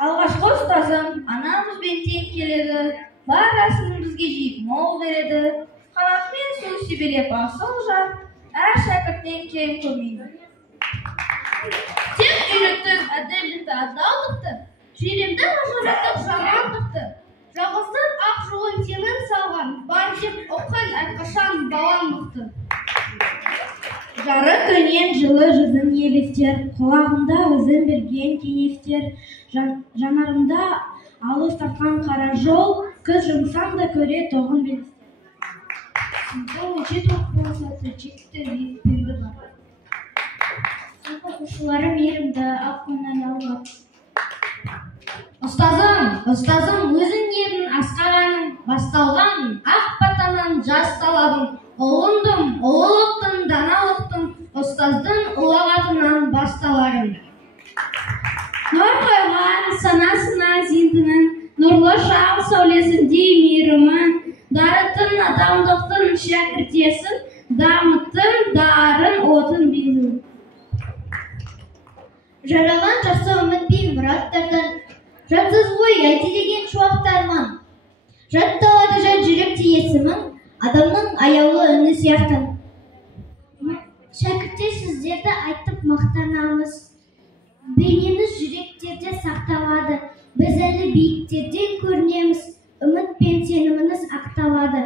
Алғашқы ұстазым анамызбен тең келеді, барасын бізге жейіп мол береді. Қанатымен су себелеп асыл жар, әр шәкірттен кем көрмейді. Тек үйреттің әділдікті адалдықты, жүйремді ажыраттық жамандықты. Жалғыздың ақ жолын сенің салған, бар деп оқын әрқашан балам мықты. Жары төнен жылы жүзін елестер, құлағында өзін берген кеңестер, жанарында алыс тартқан қара жол, көз жұмсаң да көре тоғын белестер. Сізді өте тоқ болса, төчекті екпенді бар. Сынып оқушылары мейірімді ақ көңіл алып. Ұстазым, өзің едің асқағаның, басталған ақ батаның жас талабың. Ұлындым, ұлылықтың, даналықтың, ұстаздың ұлағатынан басталарым. Нұр қойған санасына зинтінің, нұрлы шақ сәулесінде мейірімін, дарытын адамдықтың шәкіртесін, дамыттың дарын отын бейнің. Жаралған жақсы үміт бей мұраттардан, жатсыз ғой әйтелеген шуақтарман. Жатталады жат жүректе есімің, адамның аяулы үні сияқты. Шәкірттер сіздерді айтып мақтанамыз. Бейнеңіз жүректерде сақталады. Біз әлі биіктерден көрінеміз. Үміт пен сеніміңіз ақталады.